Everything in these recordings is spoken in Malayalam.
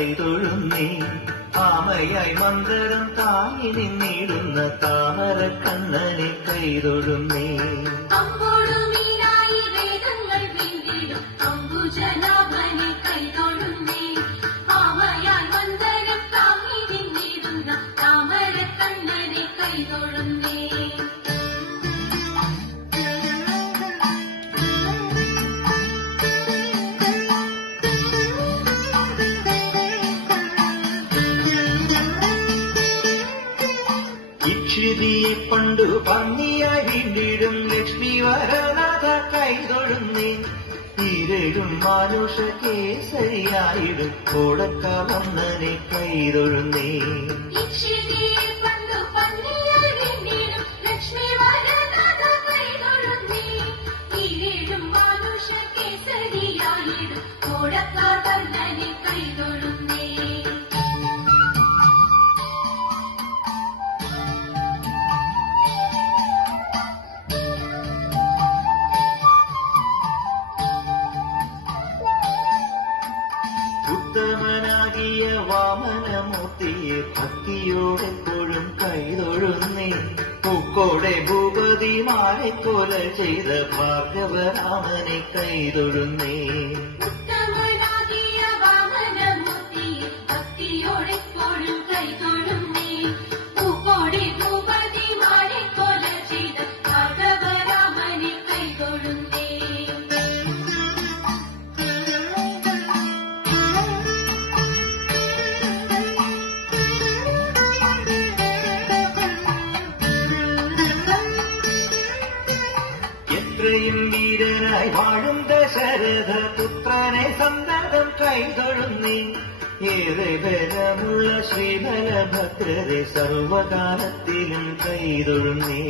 കൈതൊഴുന്നേ ആമയായി മന്ദരം താങ്ങി നിന്നിടുന്ന താമര കണ്ണനെ കൈതൊഴുന്നേ ജനാഭനെ കൈതൊഴുന്നേ ആമയാൽ മന്ദരം താങ്ങി നിന്നിടുന്ന താമര കണ്ണനെ കൈതൊഴുന്നേ ഇക്ഷിതിയെ പണ്ടു പന്നിയായി വീണ്ടിടും ലക്ഷ്മി വരനാഥ കൈതൊഴുന്നേ ഇരടും മാനുഷ കേസരിയായിടും കോടക്കാവണ്ണനെ കൈതൊഴുന്നേ ഉത്തമനാകിയ വാമനമൂർത്തിയെ ഭക്തിയോടെപ്പോഴും കൈതൊഴുന്നേ പൂക്കോടെ ഭൂപതിമാരെ കൊല ചെയ്ത ഭാർഗവരാമനെ കൈതൊഴുന്നേ എത്രയും വീരനായി വാഴും ദശരഥ പുത്രനെ സന്തതം കൈതൊഴുന്നേ ഏറെ ബലമുള്ള ശ്രീബലഭദ്രരെ സർവകാലത്തിലും കൈതൊഴുന്നേ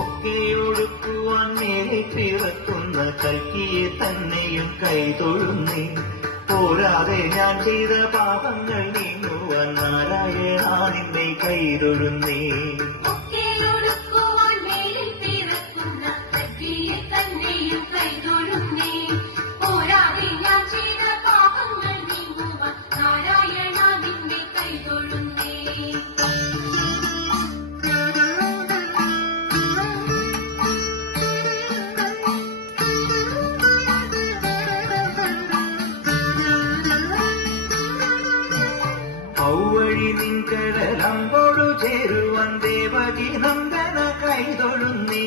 ഒക്കെയൊടുക്കുവാൻ മേലെ പിറക്കുന്ന കൽക്കിയെ തന്നെയും കൈതൊഴുന്നേ പോരാതെ ഞാൻ ചെയ്ത പാപങ്ങൾ നീങ്ങുവാൻ നാരായണ നിന്നെ കൈതൊഴുന്നേ ഔവഴി നിൻകടലമ്പോടു ചേരുവാൻ ദേവകി നന്ദന കൈതൊഴുന്നേ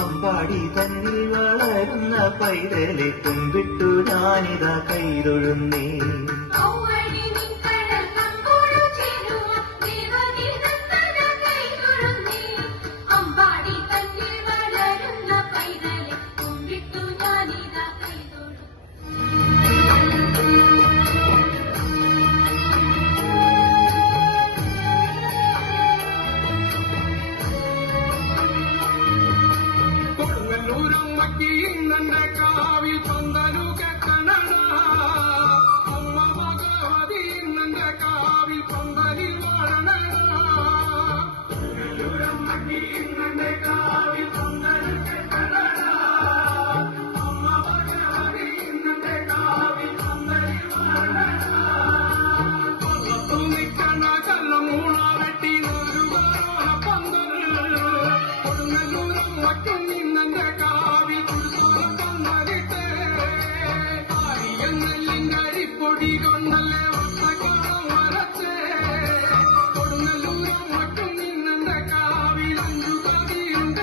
അമ്പാടി തന്നിൽ വളരുന്ന പൈതലെ കുമ്പിട്ടു ഞാനിതാ കൈതൊഴുന്നേ കാവിൽ പന്തലു കെട്ടണട അമ്മ ഭഗവതി നന്റെ കാവിൽ പന്തലിൽ വളരണട നന്റെ കാവിൽ പന്തലു കെട്ടണട അമ്മ ഭഗവതി നന്റെ കാവിൽ പന്തലിൽ വളരണട നിൽക്കണ കല്ലമൂണ വെട്ടി ഒരു പന്തൽ കൊടുങ്ങല്ലൂരം വറ്റും നന്റെ കാവിൽ പൊടി കൊണ്ടല്ലേ ഒട്ടക്കോളം വരച്ചേ കൊടുങ്ങല്ലൂരം മറ്റും നിന്നെ കാവിൽ 5 പതിയുണ്ട്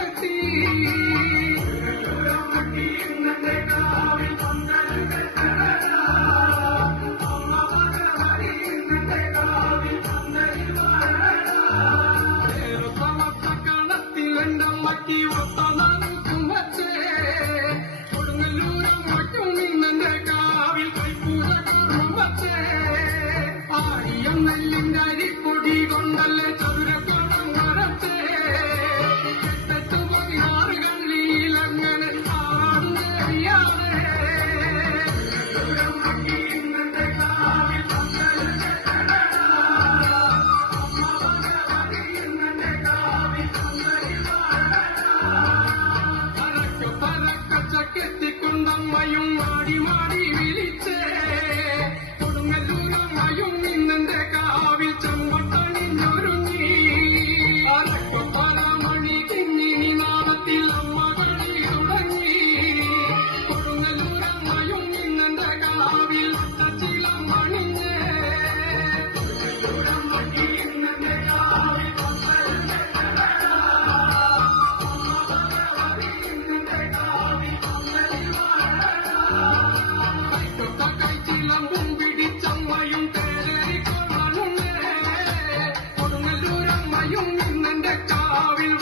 കാവിൽ